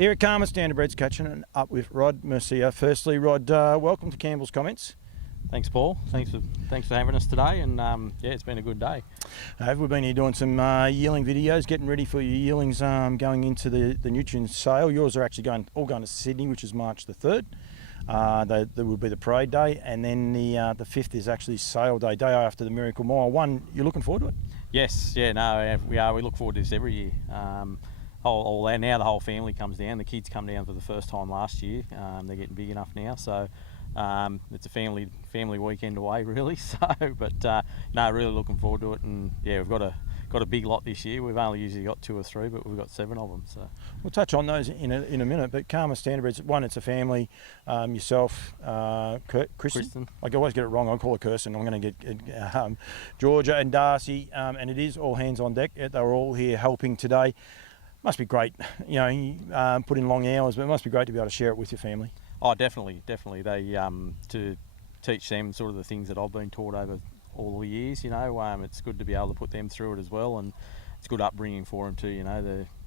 Here at Carmer Standardbreds, catching up with Rod Mercieca. Firstly, Rod, welcome to Campbell's Comments. Thanks, Paul. Thanks for having us today, and yeah, it's been a good day. We've been here doing some yearling videos, getting ready for your yearlings going into the Nutrien sale. Yours are actually all going to Sydney, which is March the 3rd. There will be the parade day, and then the 5th is actually sale day, day after the Miracle Mile. One, you're looking forward to it? Yes, yeah, no, we are. We look forward to this every year. Now the whole family comes down. The kids come down for the first time last year. They're getting big enough now, so it's a family weekend away, really. So, but no, really looking forward to it. And yeah, we've got a big lot this year. We've only usually got 2 or 3, but we've got 7 of them. So we'll touch on those in a minute. But Carmer Standardbreds, one, it's a family. Yourself, Kristen. I always get it wrong. I call her Kirsten. I'm going to get Georgia and Darcy, and it is all hands on deck. They're all here helping today. Must be great, put in long hours, but it must be great to be able to share it with your family. Oh, definitely. They to teach them sort of the things that I've been taught over all the years. It's good to be able to put them through it as well, and it's good upbringing for them too.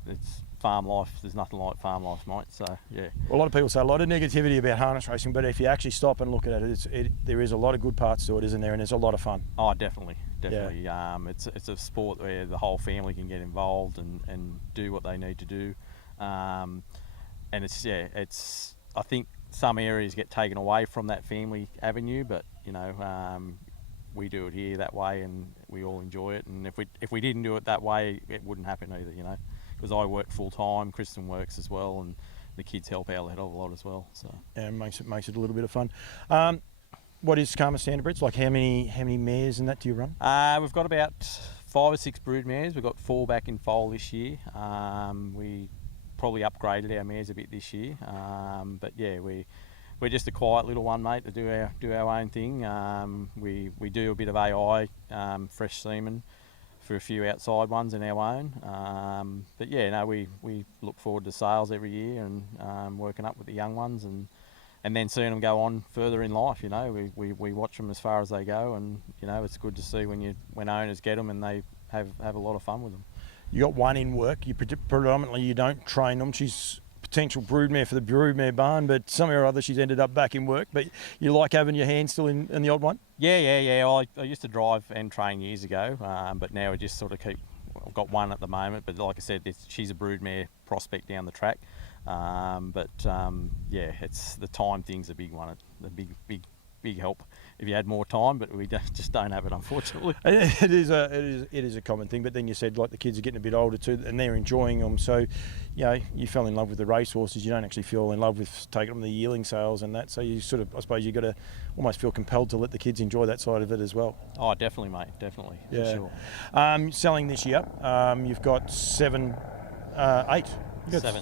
It's farm life. There's nothing like farm life, mate. So yeah. Well, a lot of people say a lot of negativity about harness racing, but if you actually stop and look at it, there is a lot of good parts to it, isn't there? And it's a lot of fun. Oh, definitely. Yeah. It's a sport where the whole family can get involved and do what they need to do, and it's I think some areas get taken away from that family avenue, but we do it here that way, and we all enjoy it. And if we didn't do it that way, it wouldn't happen either, because I work full time, Kristen works as well, and the kids help out a hell of a lot as well. So yeah, it makes it a little bit of fun. What is Carmer Standardbreds? Like how many mares and that do you run? We've got about 5 or 6 brood mares. We've got 4 back in foal this year. We probably upgraded our mares a bit this year, but yeah, we're just a quiet little one, mate, to do our own thing. We do a bit of AI, fresh semen, for a few outside ones in our own. But yeah, no, we look forward to sales every year and working up with the young ones and then seeing them go on further in life. We watch them as far as they go, and it's good to see when owners get them and they have a lot of fun with them. You got one in work. You predominantly you don't train them. She's potential broodmare for the broodmare barn, but somehow or other she's ended up back in work. But you like having your hand still in the odd one? Yeah. I used to drive and train years ago, but now we just sort of I've got one at the moment, but like I said, she's a broodmare prospect down the track. Yeah, it's the time thing's a big one, the big help if you had more time, but we just don't have it, unfortunately. It is a common thing, but then you said like the kids are getting a bit older too, and they're enjoying them. So, you fell in love with the racehorses. You don't actually feel in love with taking them to the yearling sales and that. So you sort of, I suppose, you got to almost feel compelled to let the kids enjoy that side of it as well. Oh, definitely, mate, definitely. Yeah. For sure. Selling this year, you've got 7, 8.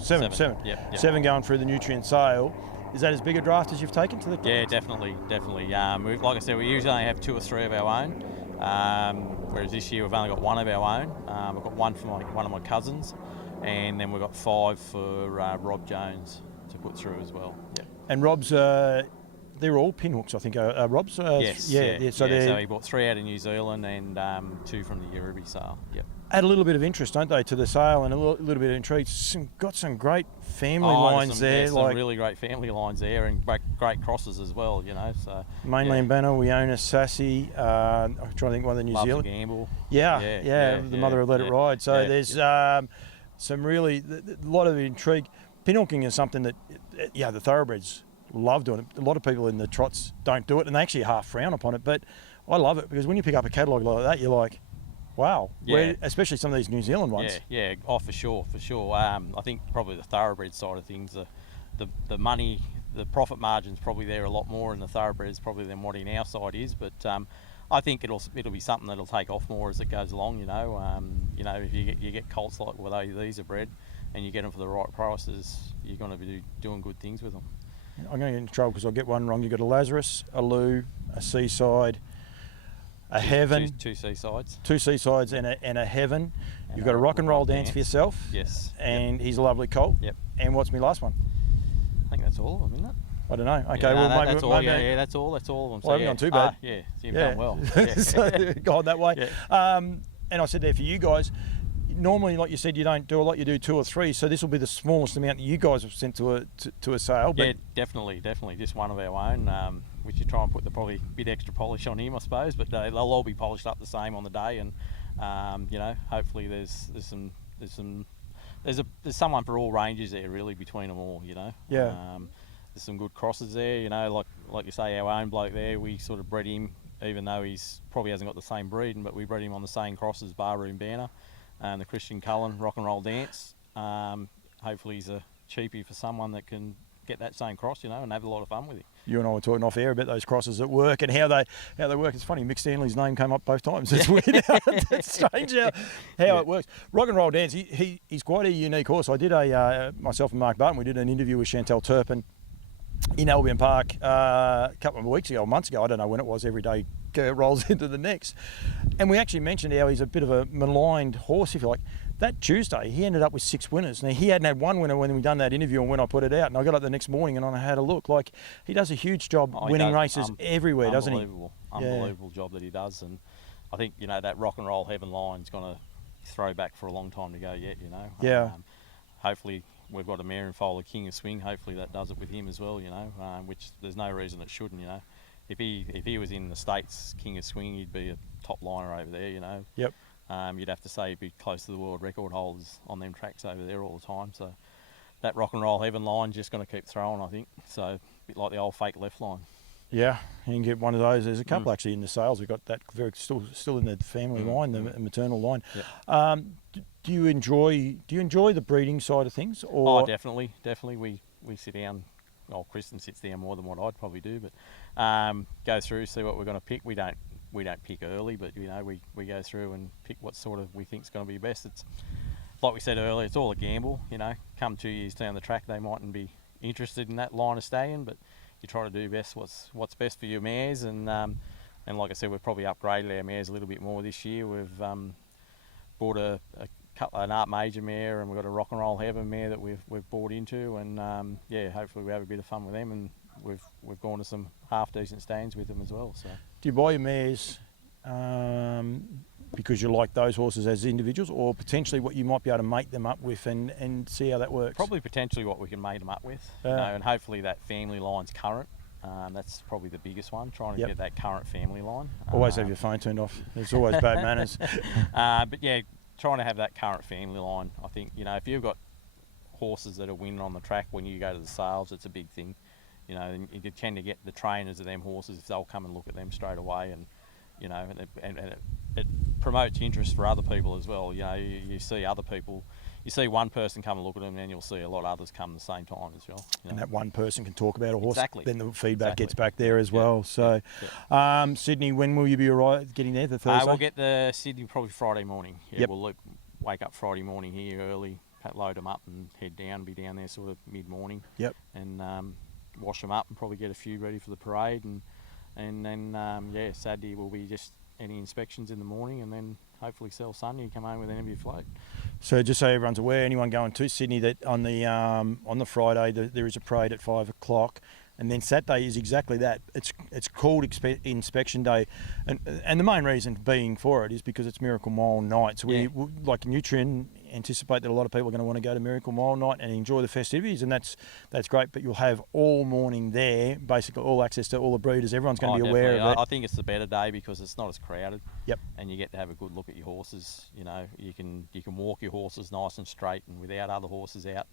Seven. Yep. 7 going through the Nutrien sale. Is that as big a draft as you've taken to the? Yeah, definitely. Like I said, we usually only have 2 or 3 of our own, whereas this year we've only got 1 of our own. We've got 1 for one of my cousins, and then we've got 5 for Rob Jones to put through as well. Yep. And Rob's, they're all pinhooks, I think. Rob's. Yes. Yeah. So he bought 3 out of New Zealand and 2 from the Yearling sale. Yep. Add a little bit of interest, don't they, to the sale, and a little bit of intrigue. Got some great family lines there. Some really great family lines there, and great crosses as well, So Mainland Banner, Wiona, Sassy. I'm trying to think one of the New Love Zealand. To Gamble. The mother of Let It Ride. So there's some really a lot of intrigue. Pinhooking is something that the thoroughbreds love doing it. A lot of people in the trots don't do it, and they actually half frown upon it. But I love it because when you pick up a catalogue like that, you're like, wow, especially some of these New Zealand ones. Yeah, oh, for sure. I think probably the thoroughbred side of things, the money, the profit margin's probably there a lot more in the thoroughbreds probably than what in our side is. But I think it'll be something that'll take off more as it goes along. If you get colts like where these are bred, and you get them for the right prices, you're going to be doing good things with them. I'm going to get into trouble because I'll get one wrong. You've got a Lazarus, a Lou, a Seaside, a Heaven. 2 Seasides. 2 Seasides and a Heaven. You've got a Rock and Roll Dance for yourself. Yes. And he's a lovely colt. Yep. And what's my last one? I think that's all of them, isn't it? I don't know. Okay, that's all. Yeah, that's all of them. Well, I haven't gone too bad. You've done well. So, gone that way. Yeah. And I said there for you guys, normally, like you said, you don't do a lot. You do 2 or 3. So this will be the smallest amount that you guys have sent to a sale. But yeah, definitely, just one of our own. Which you try and put the probably bit extra polish on him, I suppose. But they'll all be polished up the same on the day, and you know, hopefully there's someone for all ranges there, really, between them all. You know. Yeah. There's some good crosses there. You know, like you say, our own bloke there, we sort of bred him, even though he's probably hasn't got the same breeding, but we bred him on the same cross as Barroom Banner and the Christian Cullen Rock and Roll Dance. Hopefully he's a cheapie for someone that can get that same cross, you know, and have a lot of fun with it. You and I were talking off air about those crosses at work and how they work. It's funny, Mick Stanley's name came up both times. It's weird. It's strange how it works. Rock and Roll Dance, he's quite a unique horse. I did myself and Mark Barton, we did an interview with Chantel Turpin in Albion Park a couple of weeks ago, or months ago, I don't know when it was, every day rolls into the next. And we actually mentioned how he's a bit of a maligned horse, if you like. That Tuesday, he ended up with 6 winners. Now, he hadn't had one winner when we done that interview and when I put it out. And I got up the next morning and I had a look. Like, he does a huge job winning races everywhere, doesn't he? Unbelievable job that he does. And I think, you know, that Rock and Roll Heaven line's going to throw back for a long time to go yet, you know. Yeah. Hopefully, we've got a mare and foal, the King of Swing. Hopefully that does it with him as well, you know, which there's no reason it shouldn't, you know. If he was in the States, King of Swing, he'd be a top liner over there, you know. Yep. You'd have to say he'd be close to the world record holders on them tracks over there all the time. So that Rock and Roll Heaven line's just going to keep throwing, I think. So a bit like the old fake left line. Yeah, you can get one of those. There's a couple actually in the sales. We've got that still in the family line, the maternal line. Yep. Do you enjoy the breeding side of things? Or? Oh, definitely. We sit down. Well, Kristen sits down more than what I'd probably do, but go through, see what we're going to pick. We don't pick early, but you know, we go through and pick what sort of we think is going to be best. It's like we said earlier, it's all a gamble. You know, come 2 years down the track, they mightn't be interested in that line of stallion, but you try to do best what's best for your mares. And like I said, we've probably upgraded our mares a little bit more this year. We've bought an Art Major mare, and we've got a Rock and Roll Heaven mare that we've bought into, and yeah, hopefully we have a bit of fun with them, and we've gone to some half decent stands with them as well. So, do you buy your mares because you like those horses as individuals, or potentially what you might be able to mate them up with and see how that works? Probably potentially what we can mate them up with, you know, and hopefully that family line's current. That's probably the biggest one, trying to get that current family line. Always have your phone turned off. It's always bad manners. But yeah, trying to have that current family line. I think, you know, if you've got horses that are winning on the track when you go to the sales, it's a big thing. You know, and you tend to get the trainers of them horses, they'll come and look at them straight away, and you know, and it promotes interest for other people as well. You know, you see other people, you see one person come and look at them, and then you'll see a lot of others come at the same time as well. You know? And that one person can talk about a horse. Exactly. Then the feedback gets back there as well. So, Sydney, when will you be getting there? The Thursday? We'll get the Sydney probably Friday morning. Yeah, we'll wake up Friday morning here early, load them up, and head down. Be down there sort of mid-morning. Yep. And wash them up and probably get a few ready for the parade, and then Saturday will be just any inspections in the morning, and then hopefully sell Sunday and come home with an empty float. So just so everyone's aware, anyone going to Sydney, that on the Friday there is a parade at 5 o'clock, and then Saturday is exactly that. It's called inspection day, and the main reason being for it is because it's Miracle Mile night. So we like Nutrien anticipate that a lot of people are going to want to go to Miracle Mile night and enjoy the festivities, and that's great. But you'll have all morning there, basically all access to all the breeders. Everyone's going to be aware of it. I think it's the better day because it's not as crowded. Yep. And you get to have a good look at your horses. You know, you can walk your horses nice and straight and without other horses out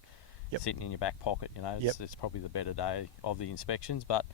sitting in your back pocket. You know, it's probably the better day of the inspections. But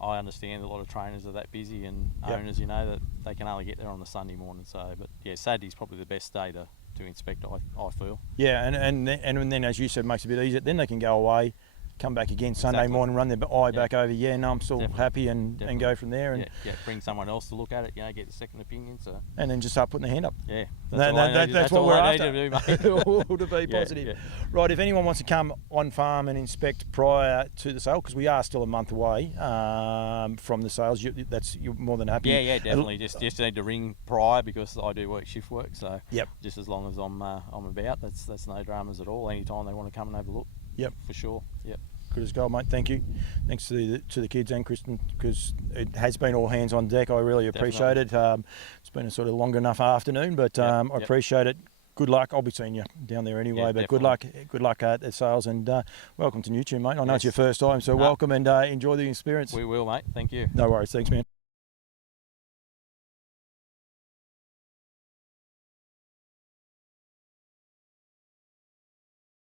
I understand a lot of trainers are that busy, and owners, you know, that they can only get there on the Sunday morning. So, but yeah, Saturday's probably the best day to inspect, I feel. Yeah, and then, as you said, makes it a bit easier. Then they can go away, come back again Sunday morning, run their eye back over. Yeah, no, I'm still happy, and go from there. And bring someone else to look at it. You know, get a second opinion. So. And then just start putting their hand up. Yeah, that's what we're after. To do, all to be positive. Yeah. Right, if anyone wants to come on farm and inspect prior to the sale, because we are still a month away from the sales, you're more than happy. Yeah, definitely. Just need to ring prior because I do shift work. So just as long as I'm about, that's no dramas at all. Anytime they want to come and have a look. Yep, for sure. Yep. Good as gold, mate. Thank you. Thanks to the kids and Kristen, because it has been all hands on deck. I really appreciate it. It's been a sort of longer enough afternoon, but I appreciate it. good luck. I'll be seeing you down there anyway, but definitely. good luck at the sales, and welcome to Nutrien, mate. I know it's your first time, so welcome, and enjoy the experience. We will, mate. Thank you. No worries. Thanks, man.